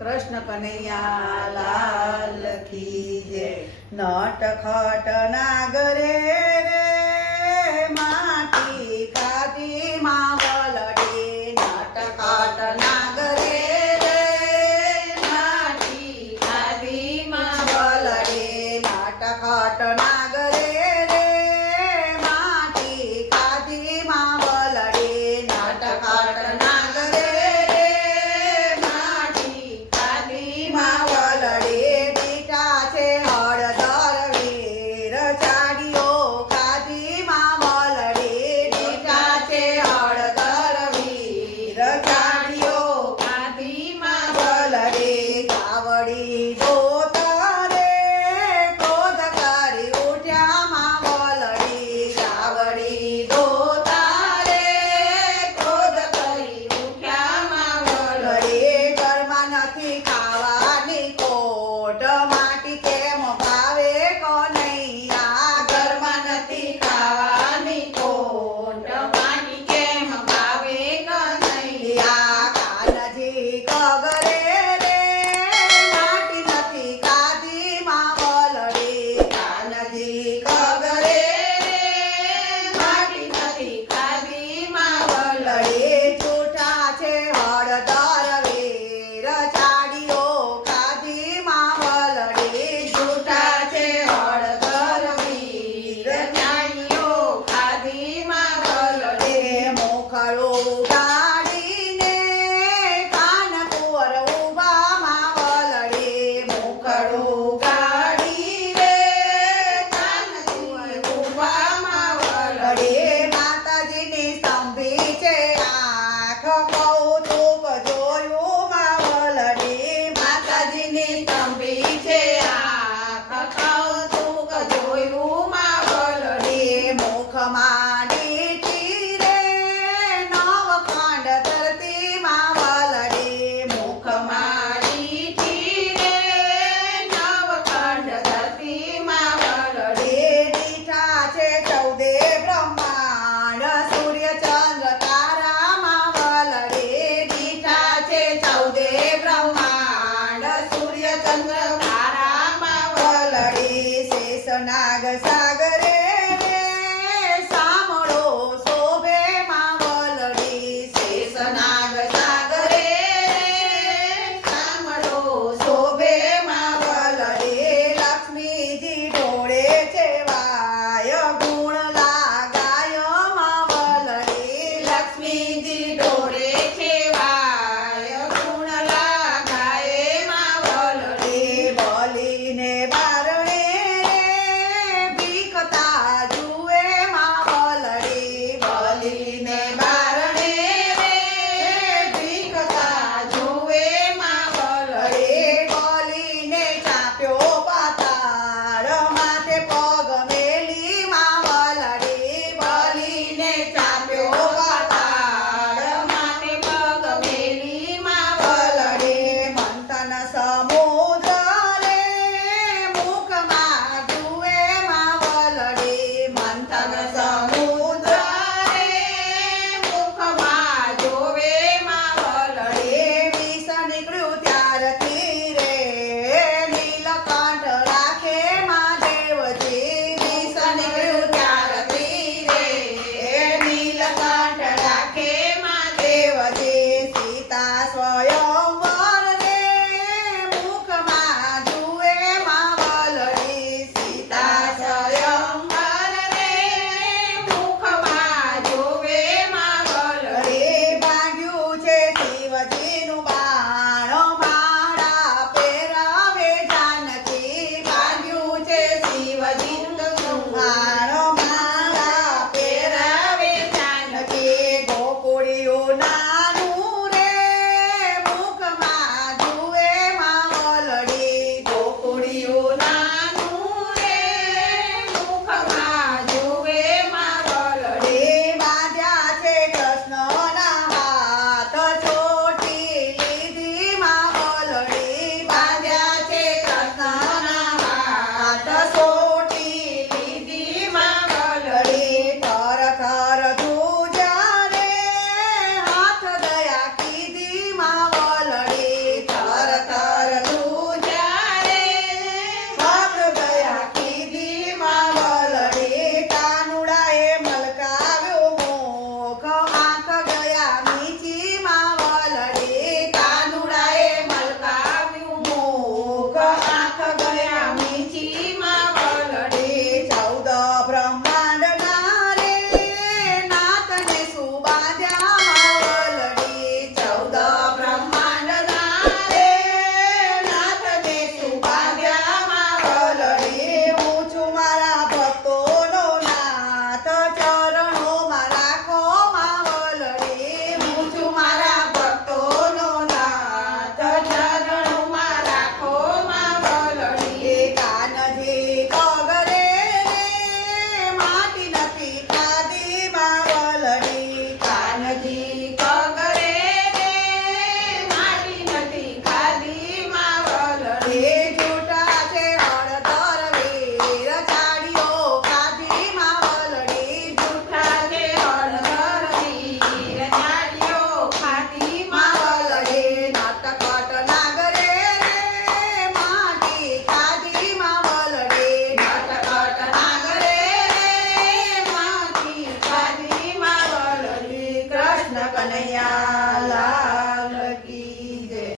કૃષ્ણ કનૈયા લાલ કી જય. નટખટ નાગરે રે માટી ખાધી માં વલડે. નટખટ નાગરે રે માટી ખાધી માં વલડે. નટખટ નાગરે રે માટી ખાધી માં વલડે. નટખટ નાગરે માં વલડે. દીટા છે હળદર વેર ચાડીઓ ખાધી માં વલડે. દીટા છે હળદર વેર ચાડીઓ ખાધી માં વલડે. કાવડી ધોતરે ક્રોધ કરી ઉઠ્યા માં વલડે. કાવડી ધોતરે ક્રોધ કરી ઉઠ્યા માં વલડે. ઘરમાં નથી ખાવાની ખોટ માટી કેમ ભાવે કનૈયા. ઘરમાં નથી ખાવાની ખોટ માટી કેમ ભાવે કનૈયા. કાનજી કગર